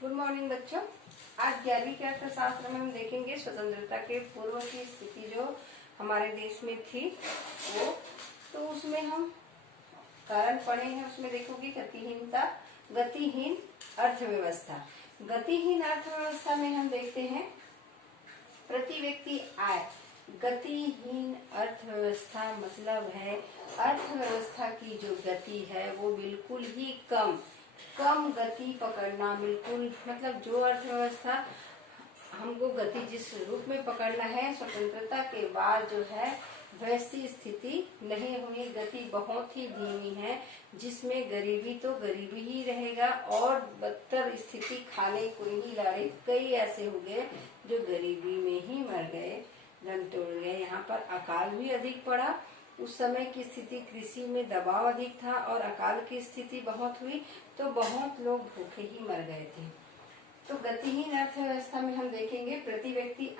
Good morning बच्चों। आज 11वीं के अर्थशास्त्र में हम देखेंगे स्वतंत्रता के पूर्व की स्थिति जो हमारे देश में थी वो। तो उसमें हम कारण पढ़े हैं, उसमें देखोगे गतिहीन अर्थव्यवस्था। गतिहीन अर्थव्यवस्था में हम देखते हैं प्रति व्यक्ति आय। गतिहीन अर्थव्यवस्था मतलब है अर्थव्यवस्था की जो गति है वो बिल्कुल ही कम गति पकड़ना। बिल्कुल मतलब जो अर्थव्यवस्था हमको गति जिस रूप में पकड़ना है स्वतंत्रता के बाद जो है वैसी स्थिति नहीं हुई। गति बहुत ही धीमी है जिसमें गरीबी तो गरीबी ही रहेगा और बदतर स्थिति खाने को ही लाए। कई ऐसे हो गए जो गरीबी में ही मर गए, धन तोड़ गए। यहाँ पर अकाल भी अधिक पड़ा। उस समय की स्थिति कृषि में दबाव अधिक था और अकाल की स्थिति बहुत हुई तो बहुत लोग भूखे ही मर गए थे। तो गतिहीन अर्थव्यवस्था में हम देखेंगे प्रति व्यक्ति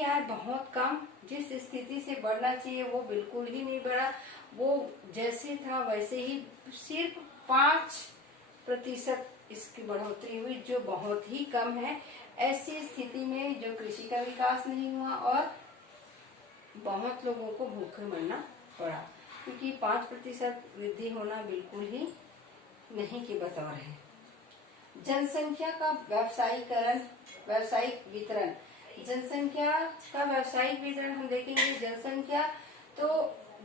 आय बहुत कम। जिस स्थिति से बढ़ना चाहिए वो बिल्कुल ही नहीं बढ़ा। वो जैसे था वैसे ही सिर्फ 5% इसकी बढ़ोतरी हुई जो बहुत ही कम है। ऐसी स्थिति में जो कृषि का विकास नहीं हुआ और बहुत लोगों को भूखे मरना पड़ा, क्योंकि 5% वृद्धि होना बिल्कुल ही नहीं के बतौर है। जनसंख्या का व्यावसायिक वितरण। जनसंख्या का व्यावसायिक वितरण हम देखेंगे। जनसंख्या तो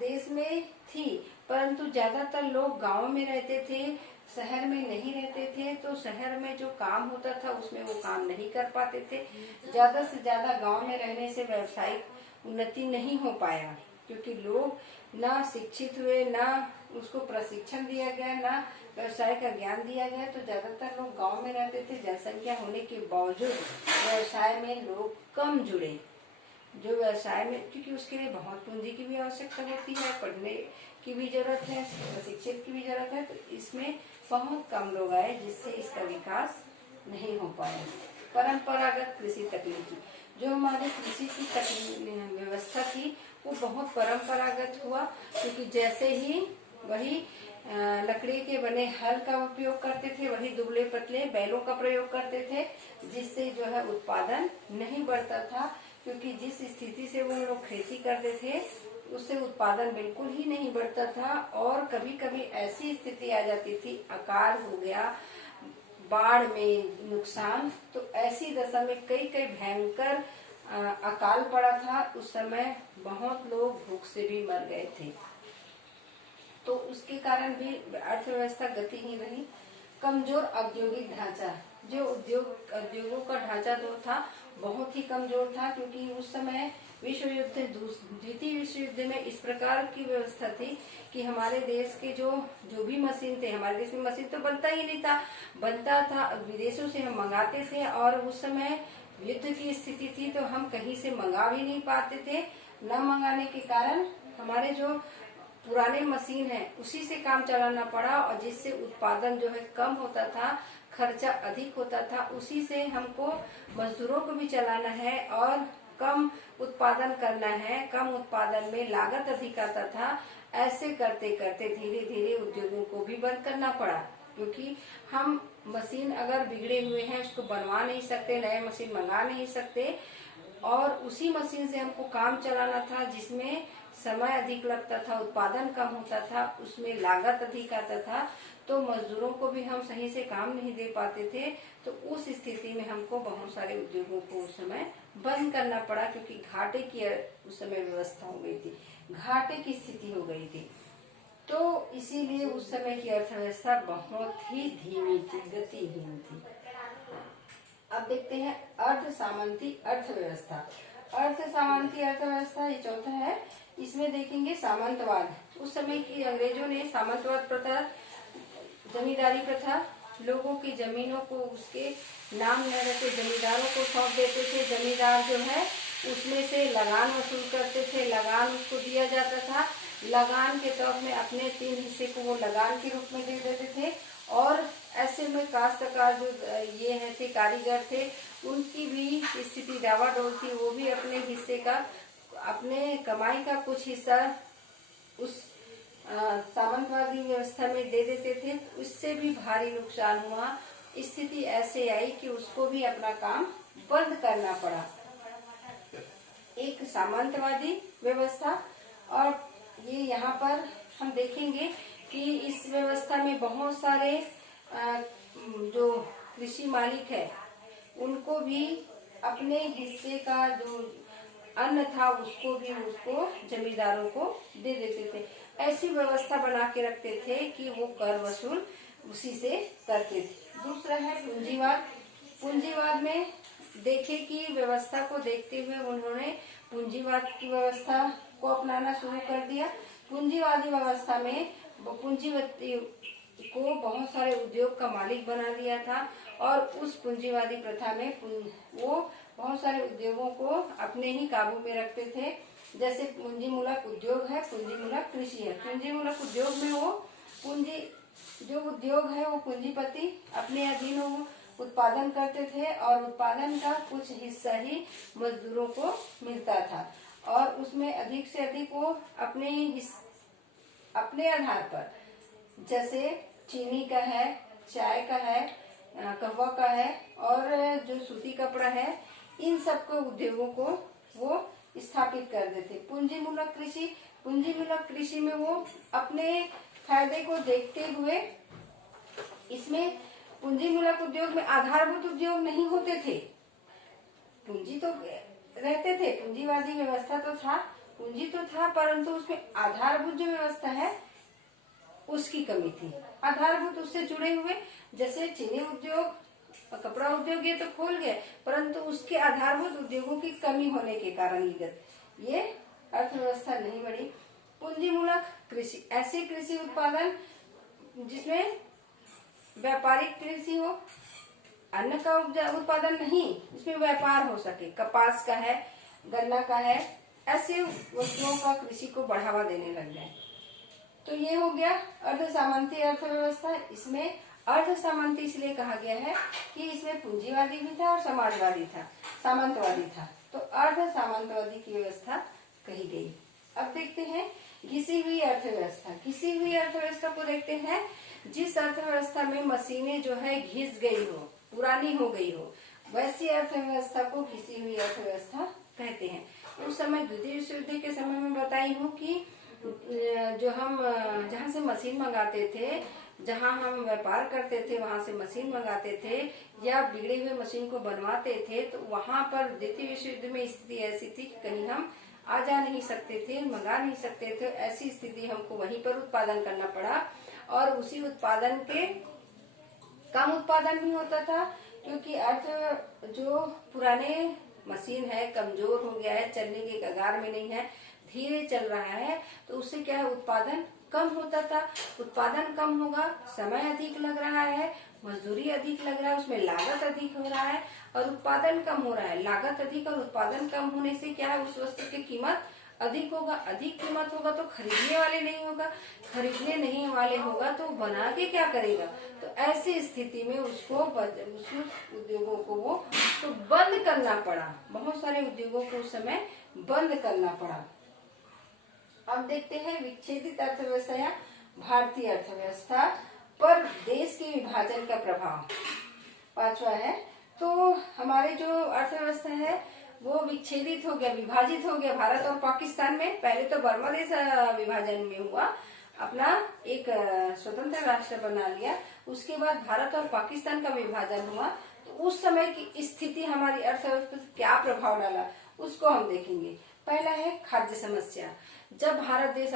देश में थी परंतु ज्यादातर लोग गांव में रहते थे, शहर में नहीं रहते थे। तो शहर में जो काम होता था उसमें वो काम नहीं कर पाते थे। ज्यादा से ज्यादा गांव में रहने से व्यावसायिक उन्नति नहीं हो पाया, क्योंकि लोग ना शिक्षित हुए, ना उसको प्रशिक्षण दिया गया, ना व्यवसाय का ज्ञान दिया गया। तो ज्यादातर लोग गांव में रहते थे। जनसंख्या होने के बावजूद व्यवसाय में लोग कम जुड़े। जो व्यवसाय में, क्योंकि उसके लिए बहुत पूंजी की भी आवश्यकता होती है, पढ़ने की भी जरूरत है, प्रशिक्षित की भी जरूरत है। तो इसमें बहुत कम लोग आए जिससे इसका विकास नहीं हो पाया। परंपरागत कृषि तकनीकी, जो हमारी कृषि की व्यवस्था थी वो बहुत परंपरागत हुआ, क्योंकि जैसे ही वही लकड़ी के बने हल का उपयोग करते थे, वही दुबले पतले बैलों का प्रयोग करते थे, जिससे जो है उत्पादन नहीं बढ़ता था। क्योंकि जिस स्थिति से वो लोग खेती करते थे उससे उत्पादन बिल्कुल ही नहीं बढ़ता था। और कभी कभी ऐसी स्थिति आ जाती थी, अकाल हो गया, बाढ़ में नुकसान, तो ऐसी दशा में कई भयंकर अकाल पड़ा था। उस समय बहुत लोग भूख से भी मर गए थे। तो उसके कारण भी अर्थव्यवस्था गतिहीन रही। कमजोर औद्योगिक ढांचा, जो उद्योगों का ढांचा तो था बहुत ही कमजोर था, क्योंकि उस समय द्वितीय विश्व युद्ध में इस प्रकार की व्यवस्था थी कि हमारे देश के जो भी मशीन थे, हमारे देश में मशीन तो बनता ही नहीं था, बनता था विदेशों से हम मंगाते थे। और उस समय युद्ध की स्थिति थी तो हम कहीं से मंगा भी नहीं पाते थे। न मंगाने के कारण हमारे जो पुराने मशीन है उसी से काम चलाना पड़ा, और जिससे उत्पादन जो है कम होता था, खर्चा अधिक होता था। उसी से हमको मजदूरों को भी चलाना है और कम उत्पादन करना है। कम उत्पादन में लागत अधिक आता था। ऐसे करते करते धीरे धीरे उद्योगों को भी बंद करना पड़ा, क्योंकि हम मशीन अगर बिगड़े हुए हैं उसको बनवा नहीं सकते, नए मशीन मंगा नहीं सकते। और उसी मशीन से हमको काम चलाना था, जिसमें समय अधिक लगता था, उत्पादन कम होता था, उसमें लागत अधिक आता था। तो मजदूरों को भी हम सही से काम नहीं दे पाते थे। तो उस स्थिति में हमको बहुत सारे उद्योगों को उस समय बंद करना पड़ा, क्योंकि घाटे की उस समय व्यवस्था हो गई थी, घाटे की स्थिति हो गई थी। तो इसीलिए उस समय की अर्थव्यवस्था बहुत ही धीमी थी, गतिहीन थी। अब देखते हैं अर्ध सामंती अर्थव्यवस्था। अर्ध सामंती अर्थव्यवस्था ये चौथा है। इसमें देखेंगे सामंतवाद। उस समय की अंग्रेजों ने सामंतवाद प्रथा, जमींदारी प्रथा, लोगों की जमीनों को उसके नाम न रखे जमींदारों को सौंप देते थे। जमींदार जो है उसमें से लगान वसूल करते थे, लगान उसको दिया जाता था। लगान के तौर में अपने 3 हिस्से को वो लगान के रूप में दे देते थे। और ऐसे में काश्तकार जो ये है थे, कारीगर थे, उनकी भी स्थिति डावाडोल थी। वो भी अपने हिस्से का, अपने कमाई का कुछ हिस्सा उस सामंतवादी व्यवस्था में दे देते थे। उससे भी भारी नुकसान हुआ। स्थिति ऐसे आई कि उसको भी अपना काम बंद करना पड़ा। एक सामंतवादी व्यवस्था, और ये यहाँ पर हम देखेंगे कि इस व्यवस्था में बहुत सारे जो कृषि मालिक है उनको भी अपने हिस्से का जो अन्न था उसको जमींदारों को दे देते थे। ऐसी व्यवस्था बना के रखते थे कि वो कर वसूल उसी से करते थे। दूसरा है पूंजीवाद। पूंजीवाद में देखे कि व्यवस्था को देखते हुए उन्होंने पूंजीवाद की व्यवस्था को अपनाना शुरू कर दिया। पूंजीवादी व्यवस्था में पूंजीपति को बहुत सारे उद्योग का मालिक बना दिया था, और उस पूंजीवादी प्रथा में वो बहुत सारे उद्योगों को अपने ही काबू में रखते थे। जैसे पूंजी मूलक उद्योग है, पूंजी मूलक कृषि है। पूंजी मूलक उद्योग में वो पूंजी जो उद्योग है वो पूंजीपति अपने अधीन वो उत्पादन करते थे, और उत्पादन का कुछ हिस्सा ही मजदूरों को मिलता था, और उसमें अधिक से अधिक वो अपने आधार पर, जैसे चीनी का है, चाय का है, कहवा का है, और जो सूती कपड़ा है, इन सब को उद्योगों को वो स्थापित कर देते। पूंजी मूलक कृषि, पूंजी मूलक कृषि में वो अपने फायदे को देखते हुए, इसमें पूंजी मूलक उद्योग में आधारभूत उद्योग नहीं होते थे। पूंजी तो रहते थे, पूंजीवादी व्यवस्था तो था, पूंजी तो था, परंतु उसमें आधारभूत जो व्यवस्था है उसकी कमी थी। आधारभूत उससे जुड़े हुए, जैसे चीनी उद्योग, कपड़ा उद्योग, ये तो खोल गए, परंतु उसके आधारभूत उद्योगों की कमी होने के कारण ये अर्थव्यवस्था नहीं बढ़ी। पूंजी मूलक कृषि, ऐसी कृषि उत्पादन जिसमें व्यापारिक कृषि हो, अन्न का उत्पादन नहीं, इसमें व्यापार हो सके। कपास का है, गन्ना का है, ऐसे वस्तुओं का कृषि को बढ़ावा देने लग गए। तो ये हो गया अर्ध सामंती अर्थव्यवस्था। इसमें अर्ध सामंती इसलिए कहा गया है कि इसमें पूंजीवादी भी था और समाजवादी था, सामंतवादी था, तो अर्ध सामंतवादी की व्यवस्था कही गई। अब देखते हैं घिसी हुई अर्थव्यवस्था। घिसी हुई अर्थव्यवस्था को देखते हैं, जिस अर्थव्यवस्था में मशीनें जो है घिस गई हो, पुरानी हो गई हो, वैसी अर्थव्यवस्था को घिसी हुई अर्थव्यवस्था कहते हैं। उस समय द्वितीय विश्व युद्ध के समय में बताई हूँ कि जो हम जहाँ से मशीन मंगाते थे, जहाँ हम व्यापार करते थे वहां से मशीन मंगाते थे या बिगड़े हुए मशीन को बनवाते थे, तो वहां पर द्वितीय विश्व युद्ध में स्थिति ऐसी थी कि कहीं हम आ जा नहीं सकते थे, मंगा नहीं सकते थे। ऐसी स्थिति हमको वहीं पर उत्पादन करना पड़ा, और उसी उत्पादन के कम उत्पादन भी होता था, क्योंकि अर्थ जो पुराने मशीन है कमजोर हो गया है, चलने के कगार में नहीं है, धीरे चल रहा है, तो उससे क्या है, उत्पादन कम होता था। उत्पादन कम होगा, समय अधिक लग रहा है, मजदूरी अधिक लग रहा है, उसमें लागत अधिक हो रहा है, और उत्पादन कम हो रहा है। लागत अधिक और उत्पादन कम होने से क्या है, उस वस्तु की कीमत अधिक होगा। अधिक कीमत होगा तो खरीदने वाले नहीं होगा, खरीदने नहीं वाले होगा तो बना के क्या करेगा। तो ऐसी स्थिति में उसको उद्योगों को वो तो बंद करना पड़ा। बहुत सारे उद्योगों को उस समय बंद करना पड़ा। अब देखते हैं विच्छेदित अर्थव्यवस्था या भारतीय अर्थव्यवस्था पर देश के विभाजन का प्रभाव। पांचवा है, तो हमारे जो अर्थव्यवस्था है वो विच्छेदित हो गया, विभाजित हो गया भारत और पाकिस्तान में। पहले तो बर्मा देश विभाजन में हुआ, अपना एक स्वतंत्र राष्ट्र बना लिया, उसके बाद भारत और पाकिस्तान का विभाजन हुआ। तो उस समय की स्थिति हमारी अर्थव्यवस्था पर क्या प्रभाव डाला उसको हम देखेंगे। पहला है खाद्य समस्या। जब भारत देश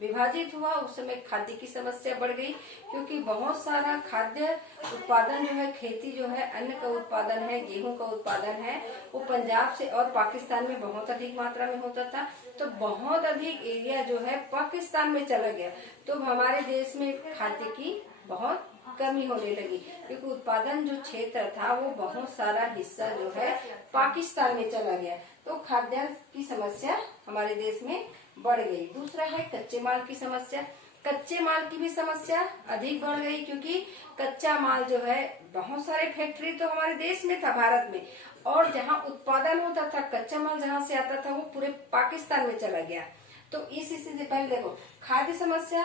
विभाजित हुआ उस समय खाद्य की समस्या बढ़ गई, क्योंकि बहुत सारा खाद्य उत्पादन जो है, खेती जो है, अन्न का उत्पादन है, गेहूं का उत्पादन है, वो पंजाब से और पाकिस्तान में बहुत अधिक मात्रा में होता था। तो बहुत अधिक एरिया जो है पाकिस्तान में चला गया, तो हमारे देश में खाद्य की बहुत कमी होने लगी, क्योंकि उत्पादन जो क्षेत्र था वो बहुत सारा हिस्सा जो है पाकिस्तान में चला गया। तो खाद्यान्न की समस्या हमारे देश में बढ़ गई। दूसरा है कच्चे माल की समस्या। कच्चे माल की भी समस्या अधिक बढ़ गई, क्योंकि कच्चा माल जो है, बहुत सारे फैक्ट्री तो हमारे देश में था, भारत में, और जहाँ उत्पादन होता था कच्चा माल जहाँ से आता था वो पूरे पाकिस्तान में चला गया। तो इस स्थिति से पहले देखो, खाद्य समस्या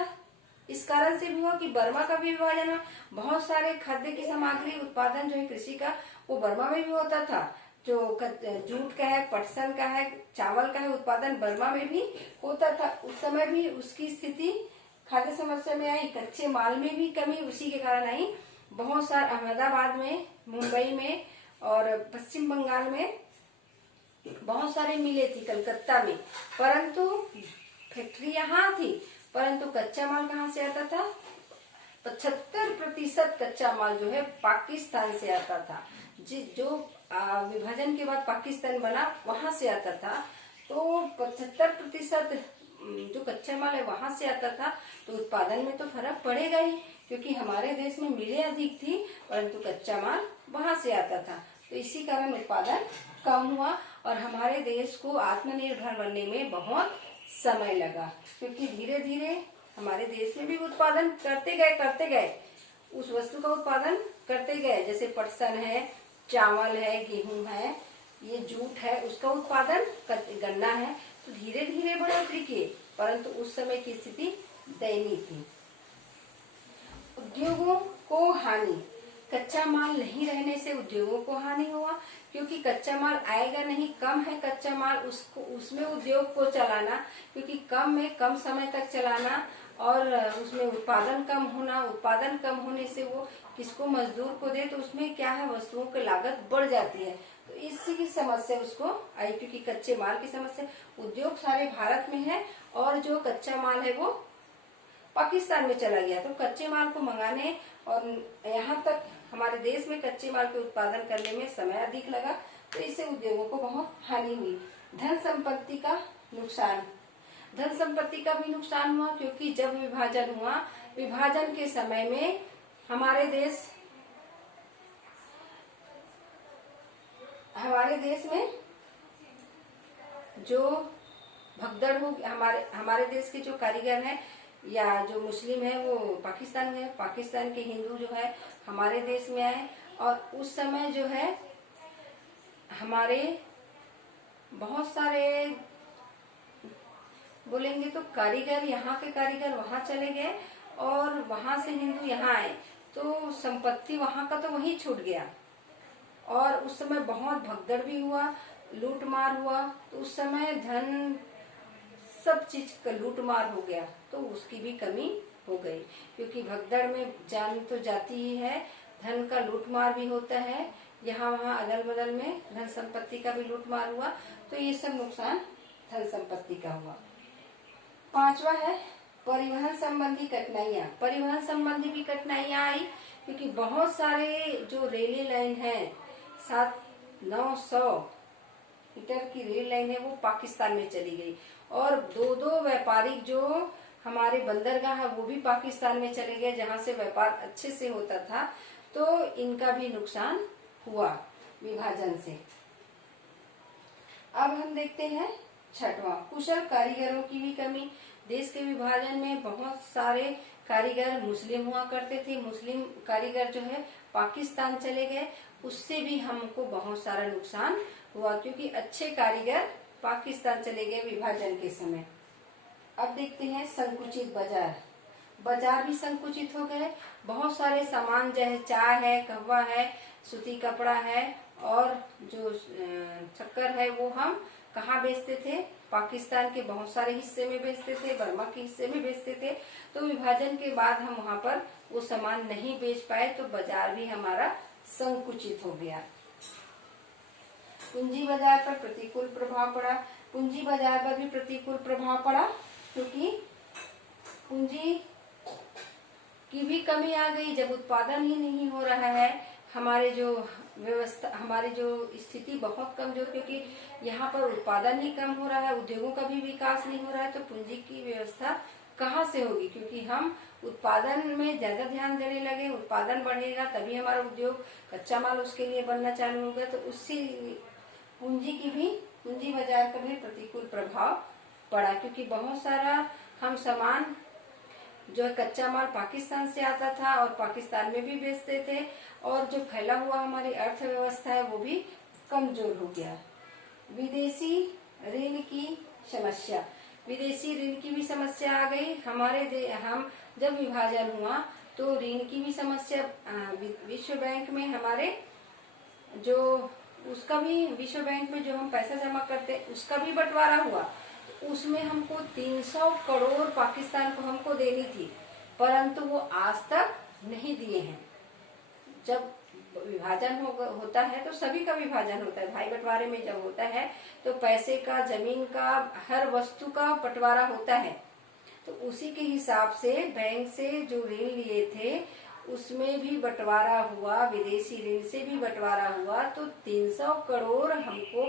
इस कारण से भी हुआ कि बर्मा का भी विभाजन हुआ। बहुत सारे खाद्य की सामग्री उत्पादन जो है कृषि का, वो बर्मा में भी होता था। जो जूट का है, पटसन का है, चावल का है उत्पादन बर्मा में भी होता था। उस समय भी उसकी स्थिति खाद्य समस्या में आई, कच्चे माल में भी कमी उसी के कारण आई। बहुत सारे अहमदाबाद में, मुंबई में और पश्चिम बंगाल में बहुत सारे मिले थी, कलकत्ता में, परंतु फैक्ट्री यहाँ थी, परंतु कच्चा माल कहाँ से आता था? 75% कच्चा माल जो है पाकिस्तान से आता था। जो विभाजन के बाद पाकिस्तान बना वहां से आता था। तो 75% जो कच्चा माल है वहां से आता था। तो उत्पादन में तो फर्क पड़ेगा ही, क्योंकि हमारे देश में मिलें अधिक थी परंतु कच्चा माल वहां से आता था। तो इसी कारण उत्पादन कम हुआ और हमारे देश को आत्मनिर्भर बनने में बहुत समय लगा, क्योंकि धीरे धीरे हमारे देश में भी उत्पादन करते गए उस वस्तु का उत्पादन करते गए। जैसे पटसन है, चावल है, गेहूं है, ये जूट है, उसका उत्पादन गन्ना है, तो धीरे धीरे बढ़ोतरी किए, परंतु उस समय की स्थिति दयनीय थी। उद्योगों को हानि, कच्चा माल नहीं रहने से उद्योगों को हानि हुआ, क्योंकि कच्चा माल आएगा नहीं, कम है कच्चा माल, उसको उसमें उद्योग को चलाना, क्योंकि कम में कम समय तक चलाना और उसमें उत्पादन कम होना, उत्पादन कम होने से वो किसको मजदूर को दे, तो उसमें क्या है, वस्तुओं की लागत बढ़ जाती है। तो इसी की समस्या उसको आई, क्योंकि कच्चे माल की समस्या। उद्योग सारे भारत में है और जो कच्चा माल है वो पाकिस्तान में चला गया, तो कच्चे माल को मंगाने और यहाँ तक हमारे देश में कच्चे माल के उत्पादन करने में समय अधिक लगा, तो इससे उद्योगों को बहुत हानि हुई। धन संपत्ति का नुकसान, धन संपत्ति का भी नुकसान हुआ, क्योंकि जब विभाजन हुआ, विभाजन के समय में हमारे देश में जो भगदड़ हो, हमारे देश के जो कारीगर हैं या जो मुस्लिम है वो पाकिस्तान गए, पाकिस्तान के हिंदू जो है हमारे देश में आए, और उस समय जो है हमारे बहुत सारे बोलेंगे तो कारीगर, यहाँ के कारीगर वहां चले गए और वहां से हिंदू यहाँ आए, तो संपत्ति वहां का तो वहीं छूट गया। और उस समय बहुत भगदड़ भी हुआ, लूट मार हुआ, तो उस समय धन सब चीज का लूट मार हो गया, तो उसकी भी कमी हो गई, क्योंकि भगदड़ में जान तो जाती ही है, धन का लूट मार भी होता है, यहाँ वहाँ अदल बदल में धन संपत्ति का भी लूट मार हुआ, तो ये सब नुकसान धन संपत्ति का हुआ। पांचवा है परिवहन संबंधी कठिनाइयाँ। परिवहन संबंधी भी कठिनाइयाँ आई, क्योंकि बहुत सारे जो रेलवे लाइन है, 700-900 मीटर की रेल लाइन है, वो पाकिस्तान में चली गई, और दो व्यापारिक जो हमारे बंदरगाह है वो भी पाकिस्तान में चले गए, जहाँ से व्यापार अच्छे से होता था, तो इनका भी नुकसान हुआ विभाजन से। अब हम देखते हैं छठवां, कुशल कारीगरों की भी कमी। देश के विभाजन में बहुत सारे कारीगर मुस्लिम हुआ करते थे, मुस्लिम कारीगर जो है पाकिस्तान चले गए, उससे भी हमको बहुत सारा नुकसान हुआ, क्योंकि अच्छे कारीगर पाकिस्तान चले गए विभाजन के समय। अब देखते हैं संकुचित बाजार, बाजार भी संकुचित हो गए। बहुत सारे सामान जैसे चाय है, कहवा है, सूती कपड़ा है और जो शक्कर है, वो हम कहाँ बेचते थे? पाकिस्तान के बहुत सारे हिस्से में बेचते थे, बर्मा के हिस्से में बेचते थे। तो विभाजन के बाद हम वहाँ पर वो सामान नहीं बेच पाए, तो बाजार भी हमारा संकुचित हो गया। पूंजी बाजार पर प्रतिकूल प्रभाव पड़ा। पूंजी बाजार पर भी प्रतिकूल प्रभाव पड़ा, क्योंकि पूंजी की भी कमी आ गई। जब उत्पादन ही नहीं हो रहा है, हमारे जो व्यवस्था, हमारी जो स्थिति बहुत कमजोर, क्योंकि यहाँ पर उत्पादन ही कम हो रहा है, उद्योगों का भी विकास नहीं हो रहा है, तो पूंजी की व्यवस्था कहाँ से होगी? क्योंकि हम उत्पादन में ज्यादा ध्यान देने लगे, उत्पादन बढ़ेगा तभी हमारा उद्योग, कच्चा माल उसके लिए बनना चालू होगा, तो उससे पूंजी बाजार का भी प्रतिकूल प्रभाव पड़ा, क्योंकि बहुत सारा हम सामान जो है कच्चा माल पाकिस्तान से आता था और पाकिस्तान में भी बेचते थे, और जो फैला हुआ हमारी अर्थव्यवस्था है वो भी कमजोर हो गया। विदेशी ऋण की समस्या, विदेशी ऋण की भी समस्या आ गई। हम जब विभाजन हुआ तो ऋण की भी समस्या, विश्व बैंक में हमारे जो उसका भी, विश्व बैंक में जो हम पैसा जमा करते उसका भी बंटवारा हुआ। उसमें हमको 300 करोड़ पाकिस्तान को हमको देनी थी, परंतु वो आज तक नहीं दिए हैं। जब विभाजन होता है तो सभी का विभाजन होता है, भाई बंटवारे में जब होता है तो पैसे का, जमीन का, हर वस्तु का बंटवारा होता है। तो उसी के हिसाब से बैंक से जो ऋण लिए थे उसमें भी बंटवारा हुआ, विदेशी ऋण से भी बंटवारा हुआ। तो 300 करोड़ हमको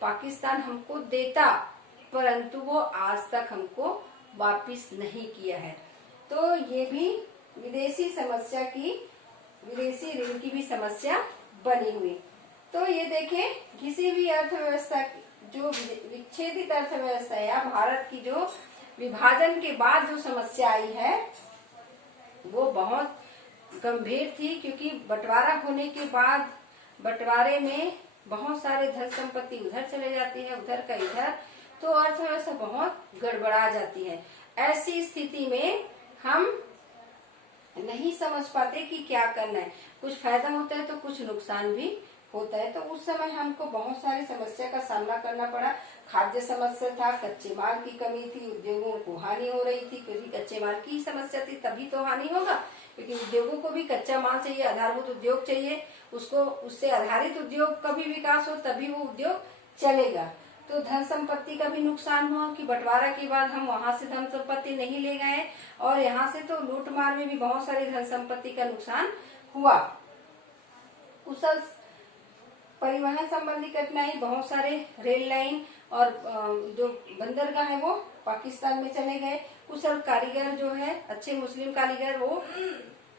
पाकिस्तान हमको देता, परंतु वो आज तक हमको वापिस नहीं किया है। तो ये भी विदेशी ऋण की भी समस्या बनी हुई। तो ये देखें, किसी भी अर्थव्यवस्था जो विच्छेदित अर्थव्यवस्था है या भारत की जो विभाजन के बाद जो समस्या आई है वो बहुत गंभीर थी, क्योंकि बंटवारा होने के बाद बंटवारे में बहुत सारे धन संपत्ति उधर चले जाती है, उधर का इधर, तो अर्थव्यवस्था बहुत गड़बड़ा जाती है। ऐसी स्थिति में हम नहीं समझ पाते कि क्या करना है, कुछ फायदा होता है तो कुछ नुकसान भी होता है। तो उस समय हमको बहुत सारी समस्या का सामना करना पड़ा। खाद्य समस्या था, कच्चे माल की कमी थी, उद्योगों को हानि हो रही थी, क्योंकि कच्चे माल की समस्या थी तभी तो हानि होगा, क्योंकि उद्योगों को भी कच्चा माल चाहिए, आधारभूत उद्योग चाहिए, उसको उससे आधारित उद्योग का भी विकास हो तभी वो उद्योग चलेगा। तो धन संपत्ति का भी नुकसान हुआ कि बंटवारा के बाद हम वहां से धन संपत्ति नहीं ले गए और यहाँ से तो लूटमार में भी बहुत सारी धन संपत्ति का नुकसान हुआ। कुशल परिवहन संबंधी कठिनाई, बहुत सारे रेल लाइन और जो बंदरगाह है वो पाकिस्तान में चले गए। कुशल कारीगर जो है, अच्छे मुस्लिम कारीगर, वो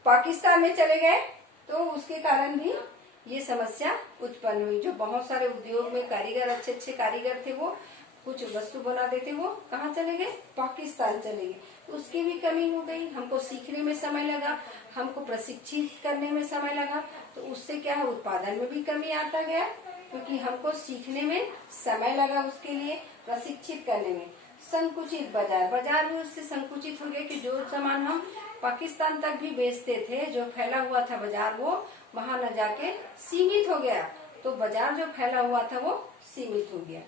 पाकिस्तान में चले गए, तो उसके कारण भी ये समस्या उत्पन्न हुई। जो बहुत सारे उद्योग में कारीगर, अच्छे अच्छे कारीगर थे, वो कुछ वस्तु बनाते थे, वो कहाँ चले गए? पाकिस्तान चले गए। उसकी भी कमी हो गई, हमको सीखने में समय लगा, हमको प्रशिक्षित करने में समय लगा, तो उससे क्या है, उत्पादन में भी कमी आता गया, क्योंकि हमको सीखने में समय लगा, उसके लिए प्रशिक्षित करने में। संकुचित बाजार भी उससे संकुचित हो गया कि जो सामान हम पाकिस्तान तक भी बेचते थे, जो फैला हुआ था बाजार, वो वहां न जाके सीमित हो गया। तो बाजार जो फैला हुआ था वो सीमित हो गया।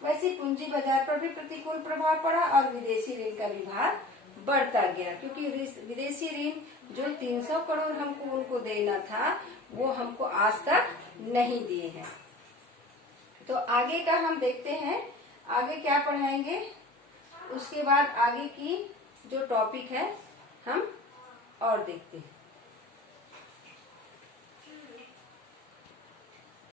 वैसे पूंजी बाजार पर भी प्रतिकूल प्रभाव पड़ा और विदेशी ऋण का विभार बढ़ता गया, क्योंकि विदेशी ऋण जो 300 करोड़ हमको उनको देना था वो हमको आज तक नहीं दिए हैं। तो आगे का हम देखते हैं, आगे क्या पढ़ाएंगे, उसके बाद आगे की जो टॉपिक है हम और देखते हैं।